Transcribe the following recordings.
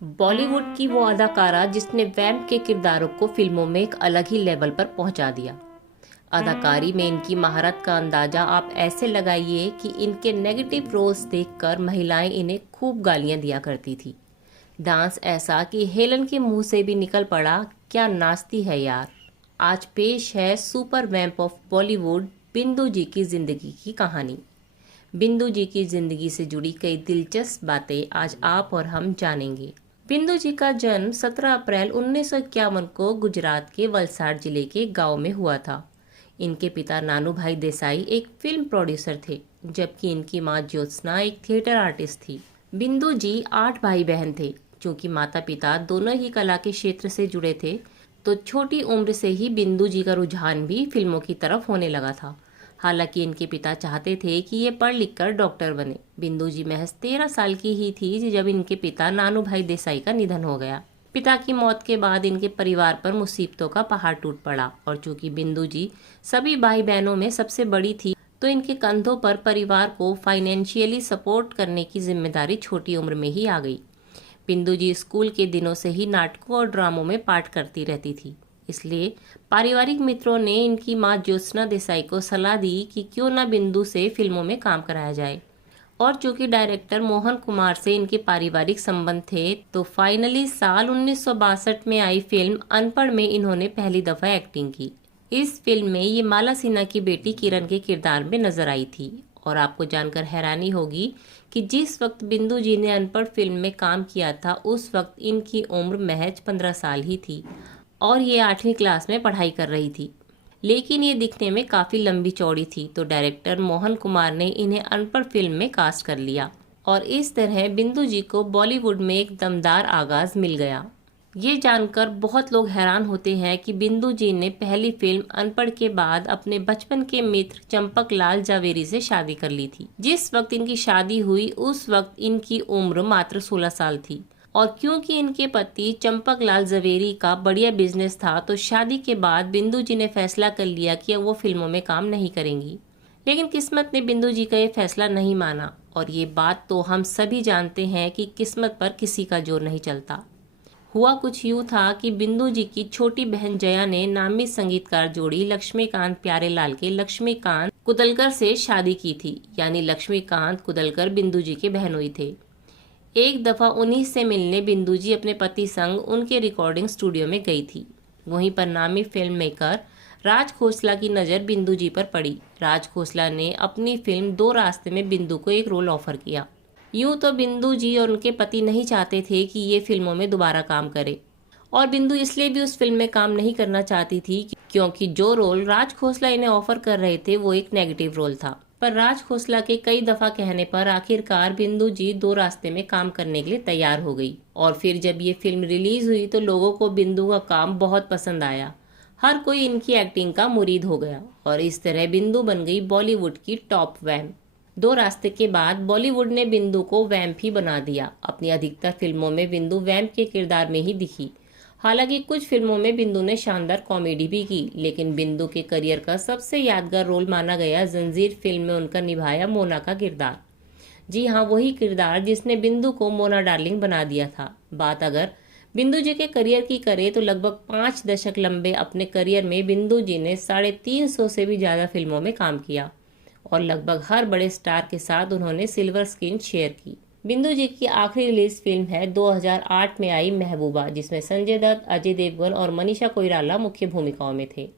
बॉलीवुड की वो अदाकारा जिसने वैम्प के किरदारों को फिल्मों में एक अलग ही लेवल पर पहुंचा दिया। अदाकारी में इनकी महारत का अंदाजा आप ऐसे लगाइए कि इनके नेगेटिव रोल्स देखकर महिलाएं इन्हें खूब गालियां दिया करती थी। डांस ऐसा कि हेलन के मुंह से भी निकल पड़ा, क्या नाचती है यार। आज पेश है सुपर वैम्प ऑफ बॉलीवुड, बिंदु जी की जिंदगी की कहानी। बिंदु जी की जिंदगी से जुड़ी कई दिलचस्प बातें आज आप और हम जानेंगे। बिंदु जी का जन्म 17 अप्रैल 1951 को गुजरात के वलसाड जिले के गांव में हुआ था। इनके पिता नानूभाई देसाई एक फिल्म प्रोड्यूसर थे, जबकि इनकी मां ज्योत्सना एक थिएटर आर्टिस्ट थी। बिंदु जी 8 भाई बहन थे। चूंकि माता पिता दोनों ही कला के क्षेत्र से जुड़े थे, तो छोटी उम्र से ही बिंदु जी का रुझान भी फिल्मों की तरफ होने लगा था। हालांकि इनके पिता चाहते थे कि ये पढ़ लिख कर डॉक्टर बने। बिंदु जी महज 13 साल की ही थी जब इनके पिता नानूभाई देसाई का निधन हो गया। पिता की मौत के बाद इनके परिवार पर मुसीबतों का पहाड़ टूट पड़ा, और चूंकि बिंदु जी सभी भाई बहनों में सबसे बड़ी थी, तो इनके कंधों पर परिवार को फाइनेंशियली सपोर्ट करने की जिम्मेदारी छोटी उम्र में ही आ गई। बिंदु जी स्कूल के दिनों से ही नाटकों और ड्रामों में पार्ट करती रहती थी। इसलिए पारिवारिक मित्रों ने इनकी मां ज्योत्सना देसाई को सलाह दी कि क्यों न बिंदु से फिल्मों में काम कराया जाए। और चूंकि डायरेक्टर मोहन कुमार से इनके पारिवारिक संबंध थे, तो फाइनली साल 1962 में आई फिल्म अनपढ़ में इन्होंने पहली दफा एक्टिंग की। इस फिल्म में ये माला सिन्हा की बेटी किरण के किरदार में नजर आई थी। और आपको जानकर हैरानी होगी कि जिस वक्त बिंदु जी ने अनपढ़ फिल्म में काम किया था, उस वक्त इनकी उम्र महज 15 साल ही थी और ये 8वीं क्लास में पढ़ाई कर रही थी। लेकिन ये दिखने में काफ़ी लंबी चौड़ी थी, तो डायरेक्टर मोहन कुमार ने इन्हें अनपढ़ फिल्म में कास्ट कर लिया और इस तरह बिंदु जी को बॉलीवुड में एक दमदार आगाज मिल गया। ये जानकर बहुत लोग हैरान होते हैं कि बिंदु जी ने पहली फिल्म अनपढ़ के बाद अपने बचपन के मित्र चंपक लाल जावेरी से शादी कर ली थी। जिस वक्त इनकी शादी हुई, उस वक्त इनकी उम्र मात्र 16 साल थी। और क्योंकि इनके पति चंपक लाल जवेरी का बढ़िया बिजनेस था, तो शादी के बाद बिंदु जी ने फैसला कर लिया कि अब वो फिल्मों में काम नहीं करेंगी। लेकिन किस्मत ने बिंदु जी का ये फैसला नहीं माना, और ये बात तो हम सभी जानते हैं कि किस्मत पर किसी का जोर नहीं चलता। हुआ कुछ यूँ था कि बिंदु जी की छोटी बहन जया ने नामी संगीतकार जोड़ी लक्ष्मीकांत प्यारेलाल के लक्ष्मीकांत कुदलकर से शादी की थी। यानी लक्ष्मीकांत कुदलकर बिंदु जी के बहनोई थे। एक दफा उन्हीं से मिलने बिंदु जी अपने पति संग उनके रिकॉर्डिंग स्टूडियो में गई थी। वहीं पर नामी फिल्म मेकर राज खोसला की नज़र बिंदु जी पर पड़ी। राज खोसला ने अपनी फिल्म दो रास्ते में बिंदु को एक रोल ऑफर किया। यूं तो बिंदु जी और उनके पति नहीं चाहते थे कि ये फिल्मों में दोबारा काम करे, और बिंदु इसलिए भी उस फिल्म में काम नहीं करना चाहती थी क्योंकि जो रोल राज खोसला इन्हें ऑफर कर रहे थे वो एक नेगेटिव रोल था। पर राज खोसला के कई दफा कहने पर आखिरकार बिंदु जी दो रास्ते में काम करने के लिए तैयार हो गई। और फिर जब ये फिल्म रिलीज हुई तो लोगों को बिंदु का काम बहुत पसंद आया। हर कोई इनकी एक्टिंग का मुरीद हो गया, और इस तरह बिंदु बन गई बॉलीवुड की टॉप वैम्प। दो रास्ते के बाद बॉलीवुड ने बिंदु को वैम्प ही बना दिया। अपनी अधिकतर फिल्मों में बिंदु वैम्प के किरदार में ही दिखी। हालांकि कुछ फिल्मों में बिंदु ने शानदार कॉमेडी भी की, लेकिन बिंदु के करियर का सबसे यादगार रोल माना गया जंजीर फिल्म में उनका निभाया मोना का किरदार। जी हाँ, वही किरदार जिसने बिंदु को मोना डार्लिंग बना दिया था। बात अगर बिंदु जी के करियर की करें तो लगभग 5 दशक लंबे अपने करियर में बिंदु जी ने 350 से भी ज़्यादा फिल्मों में काम किया, और लगभग हर बड़े स्टार के साथ उन्होंने सिल्वर स्क्रीन शेयर की। बिंदु जी की आखिरी रिलीज फिल्म है 2008 में आई महबूबा, जिसमें संजय दत्त, अजय देवगन और मनीषा कोइराला मुख्य भूमिकाओं में थे।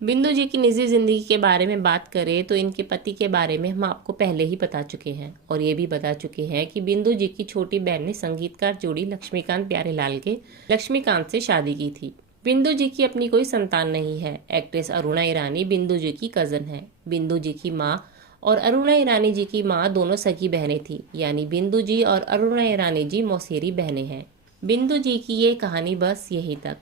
बिंदु जी की निजी जिंदगी के बारे में बात करें तो इनके पति के बारे में हम आपको पहले ही बता चुके हैं, और ये भी बता चुके हैं कि बिंदु जी की छोटी बहन ने संगीतकार जोड़ी लक्ष्मीकांत प्यारेलाल के लक्ष्मीकांत से शादी की थी। बिंदु जी की अपनी कोई संतान नहीं है। एक्ट्रेस अरुणा ईरानी बिंदु जी की कजन है। बिंदु जी की माँ और अरुणा ईरानी जी की माँ दोनों सगी बहनें थी, यानी बिंदु जी और अरुणा ईरानी जी मौसेरी बहनें हैं। बिंदु जी की ये कहानी बस यहीं तक।